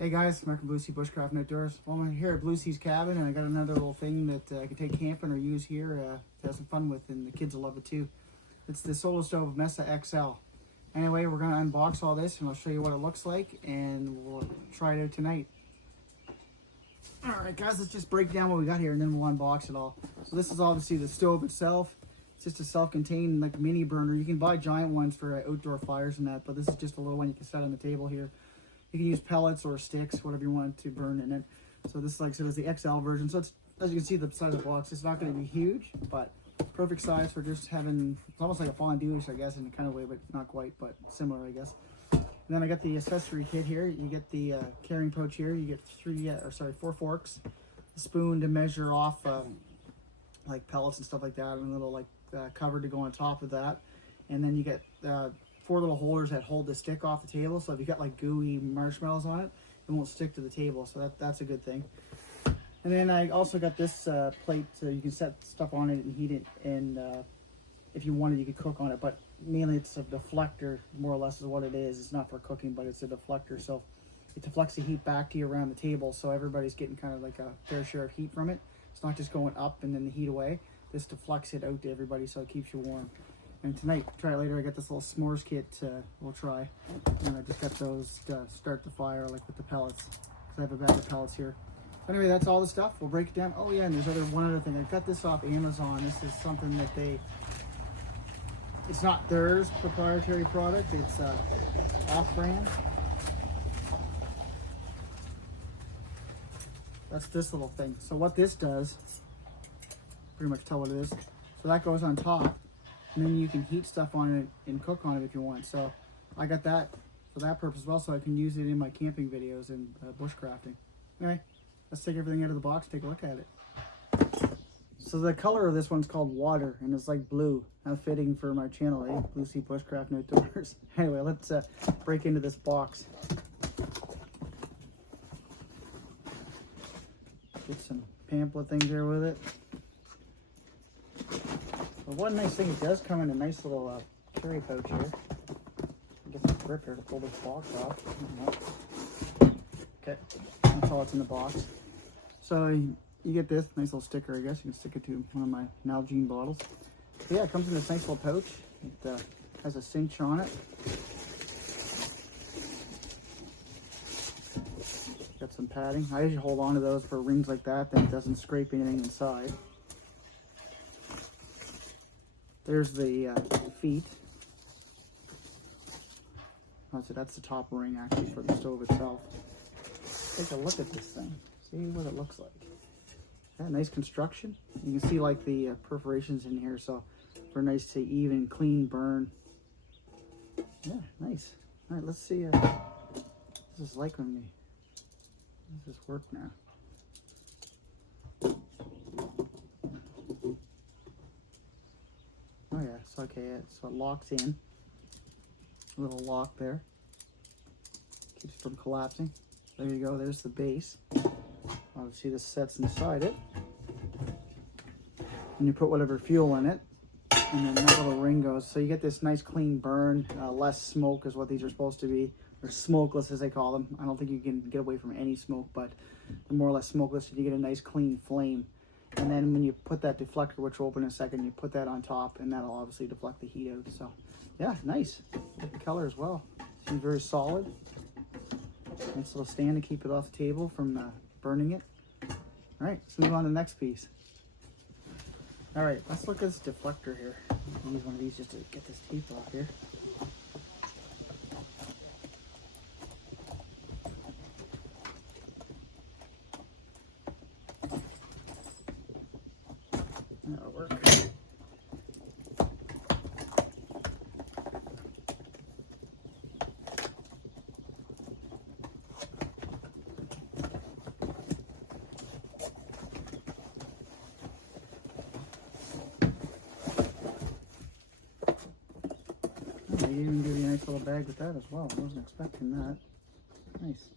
Hey guys, Mark from BlueSea Bushcraft and Outdoors. Well, I'm here at BlueSea's cabin and I got another little thing that I can take camping or use here to have some fun with, and the kids will love it too. It's the Solo Stove Mesa XL. Anyway, we're going to unbox all this and I'll show you what it looks like and we'll try it out tonight. Alright guys, let's just break down what we got here and then we'll unbox it all. So this is obviously the stove itself. It's just a self-contained like mini burner. You can buy giant ones for outdoor fires and that, but this is just a little one you can set on the table here. You can use pellets or sticks, whatever you want to burn in it. So this, like I said, is the XL version. So it's, as you can see, the size of the box, it's not going to be huge, but perfect size for just having, it's almost like a fondue-ish, I guess, in a kind of way, but not quite, but similar, I guess. And then I got the accessory kit here. You get the carrying pouch here. You get four forks, a spoon to measure off like pellets and stuff like that, and a little like cover to go on top of that. And then you get 4 little holders that hold the stick off the table, so if you got like gooey marshmallows on it, it won't stick to the table, so that's a good thing. And then I also got this plate so you can set stuff on it and heat it, and if you wanted you could cook on it, but mainly it's a deflector, more or less is what it is. It's not for cooking, but it's a deflector, so it deflects the heat back to you around the table, so everybody's getting kind of like a fair share of heat from it. It's not just going up and then the heat away. This deflects it out to everybody, so it keeps you warm. And tonight, try it later, I got this little s'mores kit we'll try. And I just got those to start the fire, like with the pellets. Because I have a bag of pellets here. Anyway, that's all the stuff. We'll break it down. Oh yeah, and there's one other thing. I got this off Amazon. This is something that it's not theirs proprietary product. It's off-brand. That's this little thing. So what this does, pretty much tell what it is. So that goes on top. And then you can heat stuff on it and cook on it if you want. So I got that for that purpose as well, so I can use it in my camping videos and bushcrafting. Anyway, let's take everything out of the box, take a look at it. So the color of this one's called water, and it's like blue. How fitting for my channel, eh? BlueSea Bushcraft and Outdoors. Anyway, let's break into this box. Get some pamphlet things here with it. But one nice thing, it does come in a nice little carry pouch here. Get some grip here to pull this box off. Okay, that's all that's in the box. So you get this nice little sticker, I guess. You can stick it to one of my Nalgene bottles. So yeah, it comes in this nice little pouch. It has a cinch on it. Got some padding. I usually hold on to those for rings like that, then it doesn't scrape anything inside. There's the feet. Oh, so that's the top ring actually for the stove itself. Take a look at this thing. See what it looks like. Yeah, nice construction. You can see like the perforations in here, so for a nice to even, clean burn. Yeah, nice. All right, let's see. This is like when does this work now? Oh yeah, it's okay. So it locks in. A little lock there. Keeps it from collapsing. There you go. There's the base. Obviously, this sets inside it. And you put whatever fuel in it. And then that little ring goes. So you get this nice clean burn. Less smoke is what these are supposed to be. Or smokeless as they call them. I don't think you can get away from any smoke, but the more or less smokeless, you get a nice clean flame. And then when you put that deflector, which will open in a second, you put that on top, and that'll obviously deflect the heat out. So, yeah, nice. Like the color as well. Seems very solid. Nice little stand to keep it off the table from burning it. All right, let's move on to the next piece. All right, let's look at this deflector here. I'll use one of these just to get this tape off here. That'll work. Oh, they even give you a nice little bag with that as well. I wasn't expecting that. Nice.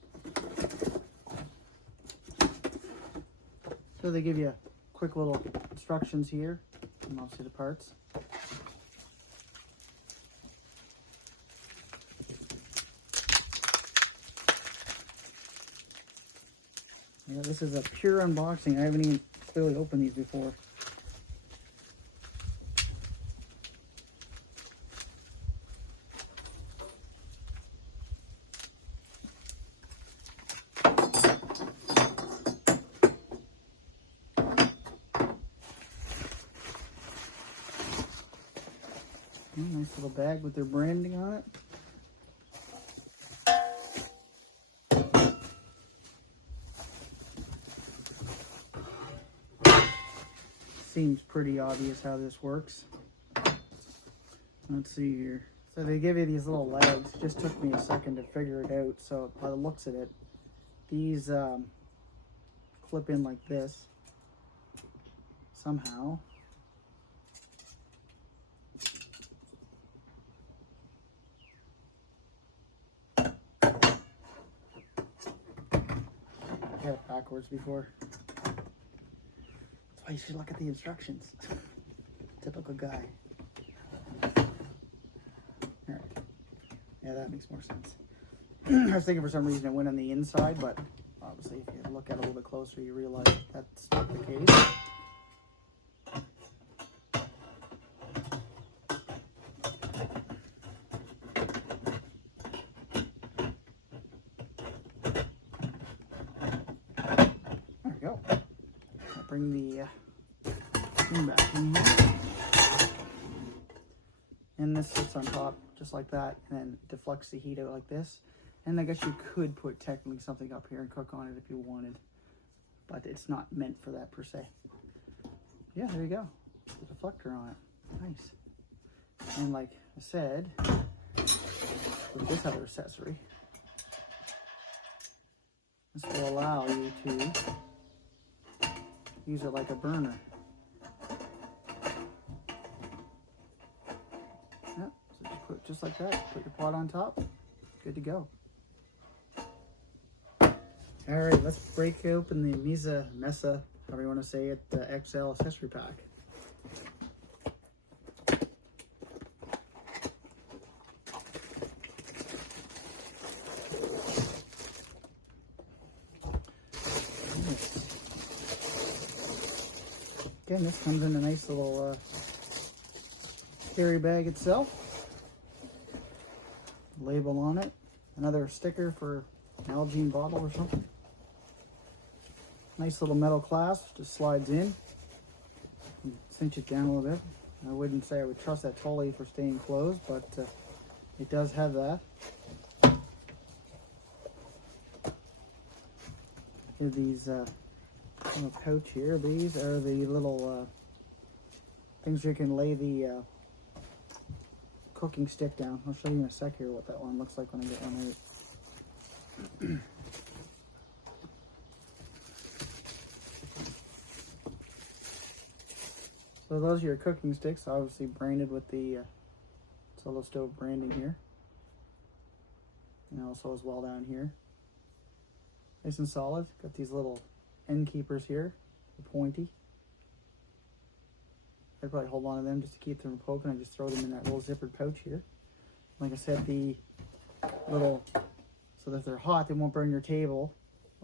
So they give you quick little instructions here, and obviously the parts. Yeah, this is a pure unboxing. I haven't even clearly opened these before. Nice little bag with their branding on it. Seems pretty obvious how this works. Let's see here. So they give you these little legs. It just took me a second to figure it out. So by the looks of it, these clip in like this somehow. I had it backwards before. That's why you should look at the instructions. Typical guy. Alright. Yeah, that makes more sense. I was thinking for some reason it went on the inside, but obviously if you look at it a little bit closer, you realize that's not the case. There we go. I'll bring the thing back in here. And this sits on top just like that, and then deflects the heat out like this. And I guess you could put technically something up here and cook on it if you wanted, but it's not meant for that per se. Yeah, there you go. The deflector on it. Nice. And like I said, with this other accessory, this will allow you to use it like a burner. Yep, so just put it just like that. Put your pot on top. Good to go. All right, let's break open the Mesa, however you want to say it, the XL accessory pack. Again, this comes in a nice little carry bag itself. Label on it. Another sticker for an Algene bottle or something. Nice little metal clasp, just slides in. Cinch it down a little bit. I wouldn't say I would trust that totally for staying closed, but it does have that. Here, these in a pouch here. These are the little things you can lay the cooking stick down. I'll show you in a sec here what that one looks like when I get one out. So those are your cooking sticks, obviously branded with the Solo Stove branding here. And also as well down here. Nice and solid. Got these little end keepers here, they're pointy. I'd probably hold on to them just to keep them from poking. I just throw them in that little zippered pouch here. Like I said, the little, so that if they're hot, they won't burn your table.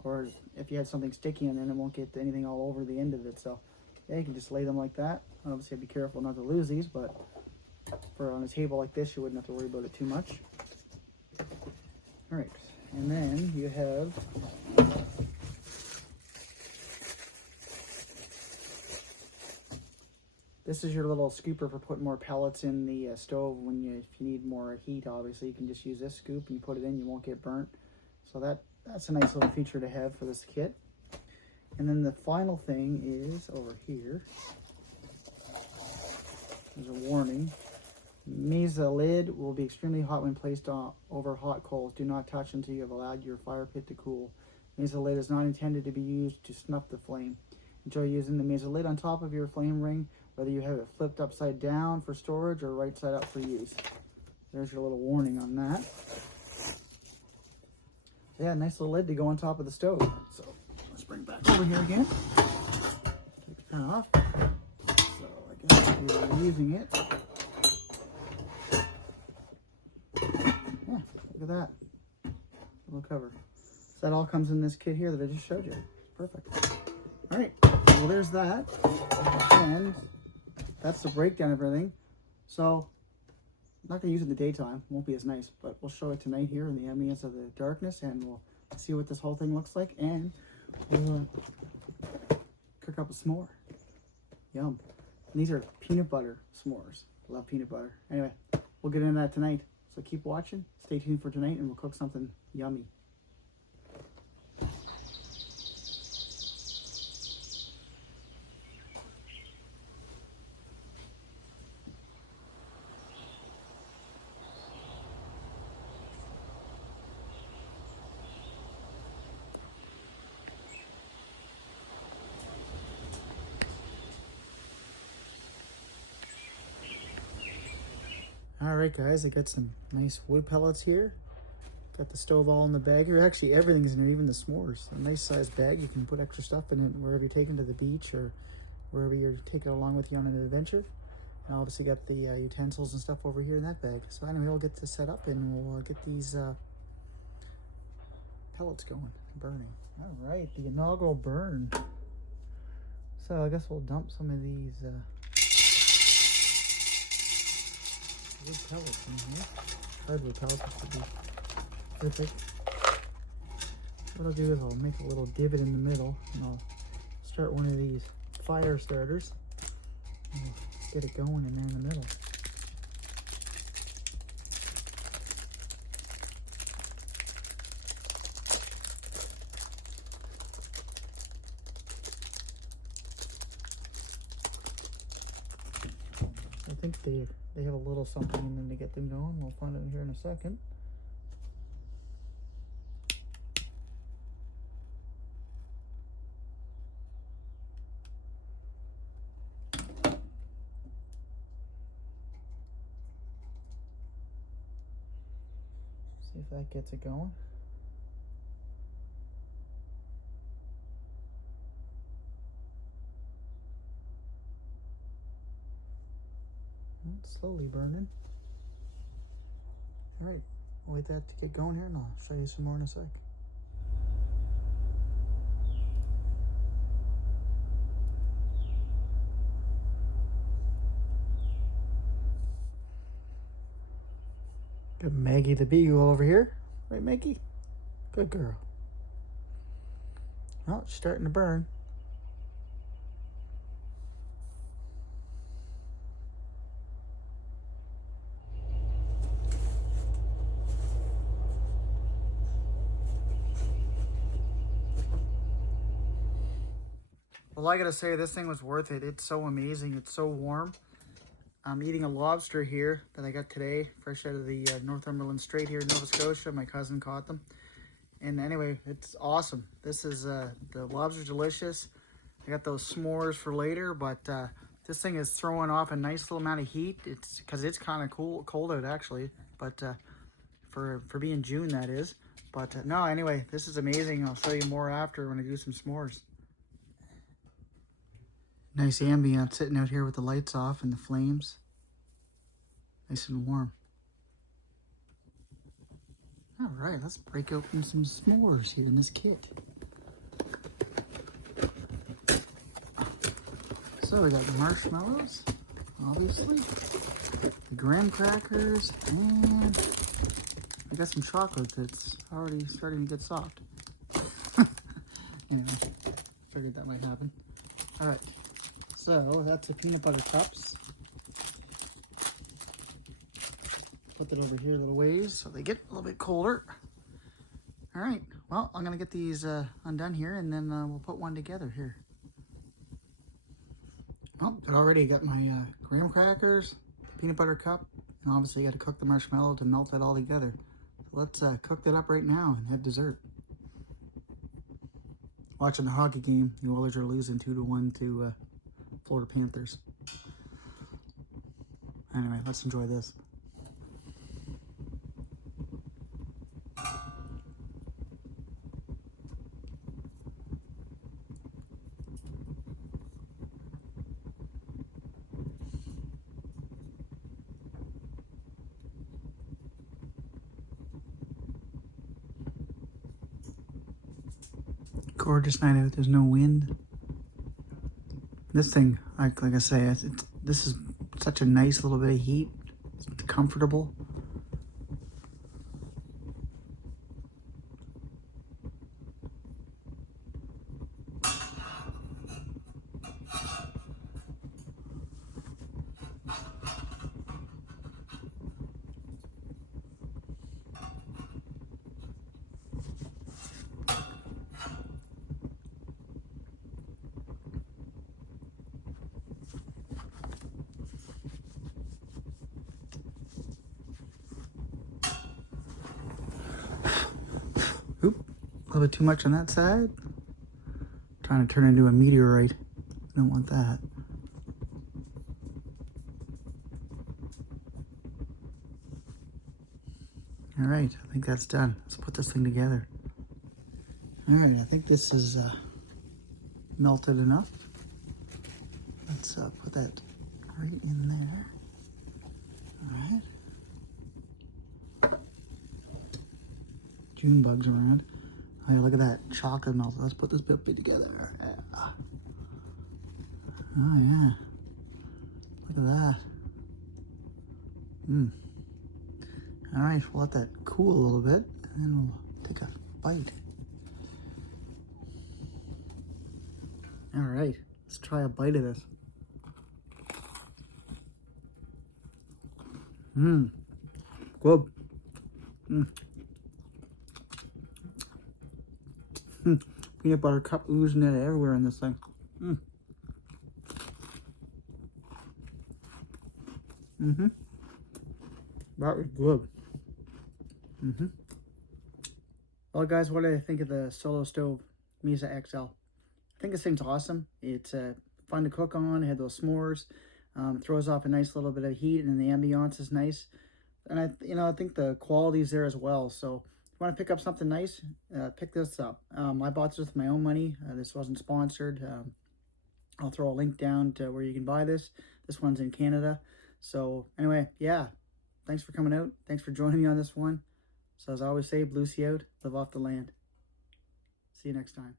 Or if you had something sticky in them, it won't get anything all over the end of it. So yeah, you can just lay them like that. Obviously, be careful not to lose these, but for on a table like this, you wouldn't have to worry about it too much. All right, and then you have this is your little scooper for putting more pellets in the stove when if you need more heat. Obviously, you can just use this scoop and you put it in, you won't get burnt. So that's a nice little feature to have for this kit. And then the final thing is over here. There's a warning. Mesa lid will be extremely hot when placed over hot coals. Do not touch until you have allowed your fire pit to cool. Mesa lid is not intended to be used to snuff the flame. Enjoy using the Mesa lid on top of your flame ring, whether you have it flipped upside down for storage or right side up for use. There's your little warning on that. Yeah, nice little lid to go on top of the stove. So let's bring it back over here again. Take the pan off. So I guess we're using it. Yeah, look at that. Little cover. So that all comes in this kit here that I just showed you. Perfect. All right, well, there's that. And that's the breakdown of everything. So, I'm not going to use it in the daytime. Won't be as nice, but we'll show it tonight here in the ambience of the darkness, and we'll see what this whole thing looks like, and we'll cook up a s'more. Yum. And these are peanut butter s'mores. Love peanut butter. Anyway, we'll get into that tonight. So keep watching. Stay tuned for tonight, and we'll cook something yummy. Alright guys, I got some nice wood pellets here. Got the stove all in the bag here. Actually, everything's in there, even the s'mores. A nice sized bag. You can put extra stuff in it wherever you're taking to the beach or wherever you're taking it along with you on an adventure. And obviously got the utensils and stuff over here in that bag. So anyway, we'll get this set up and we'll get these pellets going, burning. Alright, the inaugural burn. So I guess we'll dump some of these wood pellets in here. Hardwood pellets, which would be perfect. What I'll do is I'll make a little divot in the middle and I'll start one of these fire starters and we'll get it going in there in the middle. I think they have a little something in them to get them going. We'll find it here in a second. See if that gets it going. It's slowly burning. Alright, we'll wait that to get going here and I'll show you some more in a sec. Got Maggie the Beagle over here. Right, Maggie? Good girl. Well, it's starting to burn. Well, I gotta say, this thing was worth it. It's so amazing. It's so warm. I'm eating a lobster here that I got today, fresh out of the Northumberland Strait here in Nova Scotia. My cousin caught them. And anyway, it's awesome. This is, the lobster's delicious. I got those s'mores for later, but this thing is throwing off a nice little amount of heat. It's because it's kind of cold out actually, but for being June, that is. But no, anyway, this is amazing. I'll show you more after when I do some s'mores. Nice ambiance sitting out here with the lights off and the flames. Nice and warm. All right, let's break open some s'mores here in this kit. So we got marshmallows, obviously, the graham crackers, and I got some chocolate that's already starting to get soft. Anyway, figured that might happen. All right. So that's the peanut butter cups. Put that over here a little ways so they get a little bit colder. All right, well, I'm gonna get these undone here and then we'll put one together here. Well, I already got my graham crackers, peanut butter cup, and obviously you gotta cook the marshmallow to melt that all together. So let's cook that up right now and have dessert. Watching the hockey game, the Oilers are losing 2-1 to Florida Panthers. Anyway, let's enjoy this. gorgeous night out. There's no wind. This thing, like I say, this is such a nice little bit of heat. It's comfortable. Oop, a little bit too much on that side. Trying to turn into a meteorite. Don't want that. All right, I think that's done. Let's put this thing together. All right, I think this is melted enough. Let's put that right in there. All right. June bugs around. Oh, yeah, look at that chocolate melt. Let's put this bit together. Yeah. Oh yeah. Look at that. All right, we'll let that cool a little bit, and then we'll take a bite. All right, let's try a bite of this. Good. Peanut butter cup oozing it everywhere in this thing. That was good. Well, guys, what do I think of the Solo Stove Mesa XL? I think this thing's awesome. It's fun to cook on. It had those s'mores. Throws off a nice little bit of heat, and the ambiance is nice. And I think the quality's there as well. So if you want to pick up something nice, pick this up. I bought this with my own money. This wasn't sponsored. I'll throw a link down to where you can buy this. This one's in Canada. So anyway, yeah. Thanks for coming out. Thanks for joining me on this one. So as I always say, BlueSea out, live off the land. See you next time.